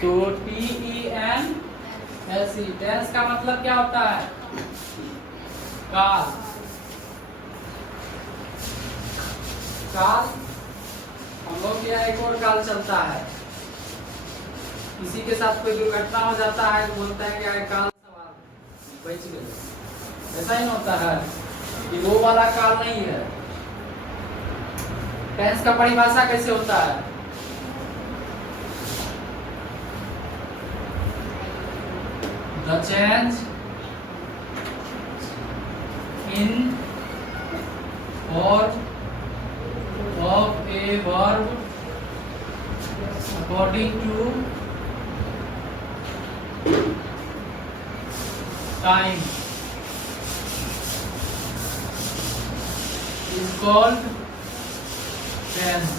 तो TENSE, tense का मतलब क्या होता है? काल। काल हम लोग के यहाँ एक और काल चलता है, किसी के साथ कोई दुर्घटना हो जाता है तो बोलता है कि काल सवार बच गए। ऐसा ही होता है कि वो वाला काल नहीं है। टेंस का परिभाषा कैसे होता है? द चेंज इन और of a verb according to time is called tense.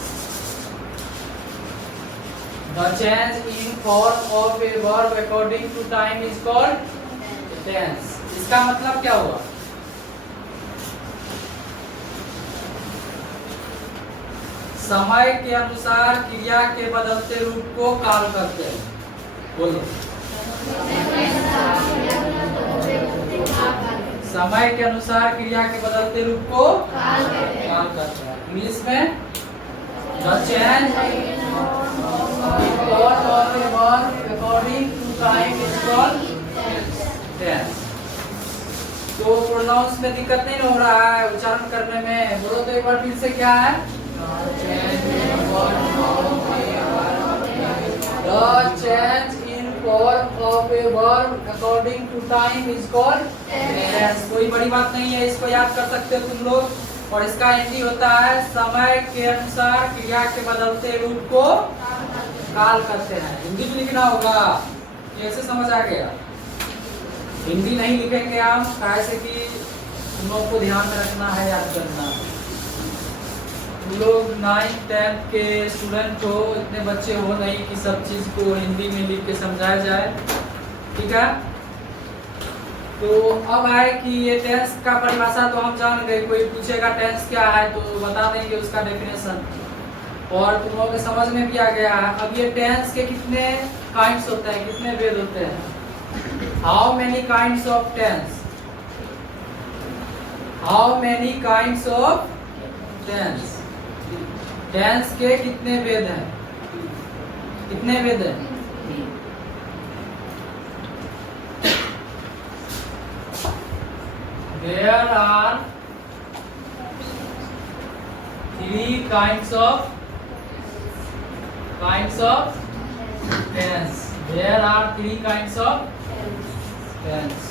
The change in form of a verb according to time is called tense. इसका मतलब क्या हुआ? समय के अनुसार क्रिया के बदलते रूप को काल कहते हैं। बोलो। समय के अनुसार क्रिया के बदलते रूप को काल कहते हैं। इंग्लिश में the change in form of a verb according to time is called tense. तो प्रोनाउंस में दिक्कत नहीं हो रहा है उच्चारण करने में? बोलो तो एक बार फिर से, क्या है? The change in form of a verb according to time is called tense. कोई बड़ी बात नहीं है, इसको याद कर सकते हो तुम लोग। और इसका हिंदी होता है समय के अनुसार क्रिया के बदलते रूप को काल कहते हैं। हिंदी भी लिखना होगा, कैसे समझ आ गया? हिंदी नहीं लिखेंगे हम, कैसे कि तुम लोग को ध्यान में रखना है, याद करना। तुम लोग 9th 10th के स्टूडेंट हो, इतने बच्चे हो नहीं कि सब चीज को हिंदी में लिख के समझाया जाए, ठीक है? तो अब है कि ये टेंस का परिभाषा तो हम जान गए। कोई पूछेगा टेंस क्या है तो बता देंगे उसका डेफिनेशन, और तुम लोगों के समझ में भी आ गया है। अब ये टेंस के कितने काइंड्स होते हैं, कितने भेद होते हैं? How many kinds of tense? How many kinds of tense? Tense के कितने भेद हैं? कितने भेद हैं? There are 3 kinds of tense. There are 3 kinds of tense.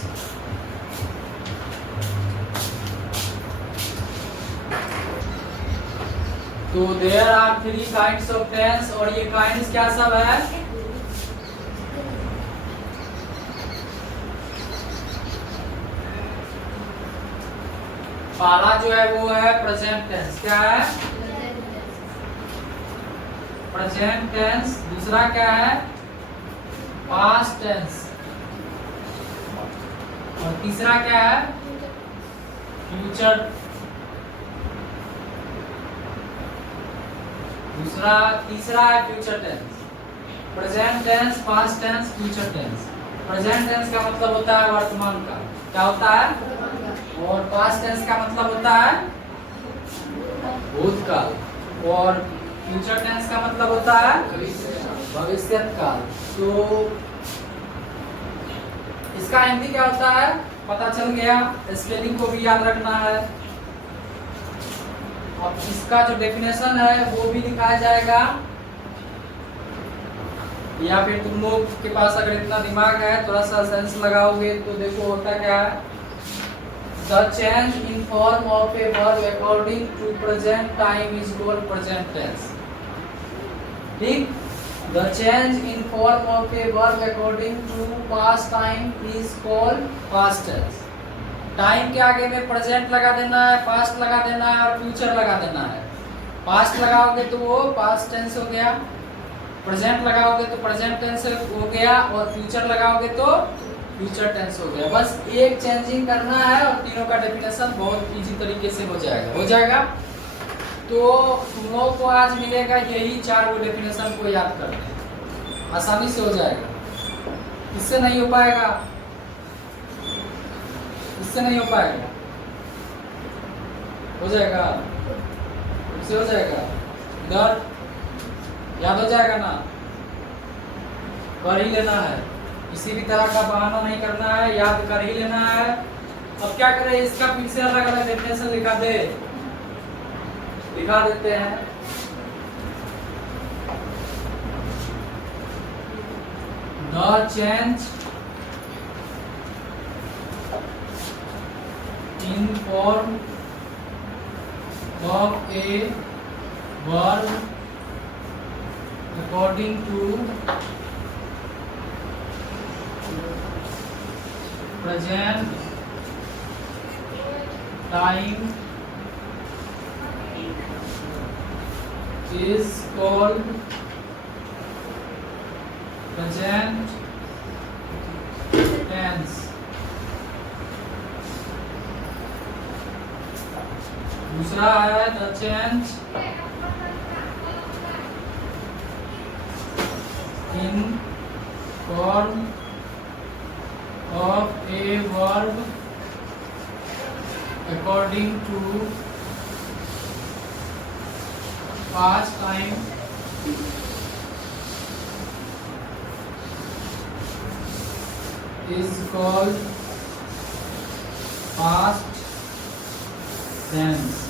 तो there are 3 kinds of tense, और ये kinds क्या सब है? पहला जो है वो है प्रेजेंट टेंस। क्या है? Present tense. दूसरा क्या है? Past tense. और तीसरा क्या है? फ्यूचर। तीसरा है future tense. Present tense, past tense, future tense. Present tense का मतलब होता है वर्तमान का, क्या होता है? और पास्ट टेंस का मतलब होता है भूतकाल, और फ्यूचर टेंस का मतलब होता है भविष्यकाल। तो इसका हिंदी क्या होता है पता चल गया, स्पेलिंग को भी याद रखना है। अब इसका जो डेफिनेशन है वो भी दिखाया जाएगा, या फिर तुम लोग के पास अगर इतना दिमाग है थोड़ा सा सेंस लगाओगे तो देखो होता क्या है। The change in form of a verb according to present time is called present tense. ठीक? The change in form of a verb according to past time is called past tense. Time के आगे में present लगा देना है, past लगा देना है और फ्यूचर लगा देना है। पास्ट लगाओगे तो वो पास्ट टेंस हो गया, प्रेजेंट लगाओगे तो प्रेजेंट टेंस हो गया, और फ्यूचर लगाओगे तो फ्यूचर टेंस हो गया। बस एक चेंजिंग करना है और तीनों का डेफिनेशन बहुत इजी तरीके से हो जाएगा। तो तुम लोगों को आज मिलेगा यही 4 डेफिनेशन को याद करना है। आसानी से हो जाएगा। इससे नहीं हो पाएगा, इससे नहीं हो पाएगा, हो जाएगा, इससे हो जाएगा। इधर याद हो जाएगा ना, कर ही लेना है, किसी भी तरह का बहाना नहीं करना है, याद कर ही लेना है। अब क्या करें, इसका फिर से अलग अलग डेफिनेशन लिखा देते हैं। The change in form of a verb according to present time is called present tense। दूसरा है the change in form of a verb according to past time is called past tense।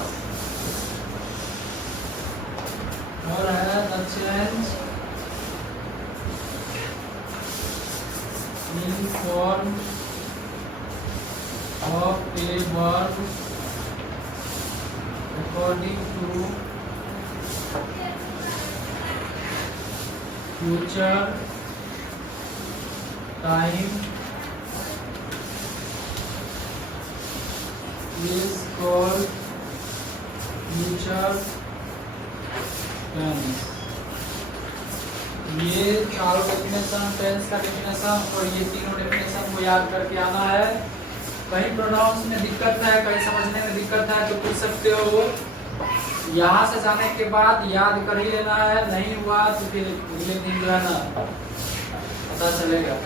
और है the change in form of a verb according to future time is called future tense। ये चारों definition, tense का definition और ये तीनों definition को याद करके आना है। कहीं प्रोनाउंस में दिक्कत है, कहीं समझने में दिक्कत है तो पूछ सकते हो। यहाँ से जाने के बाद याद कर ही लेना है, नहीं हुआ तो फिर अगले दिन जो है ना पता चलेगा।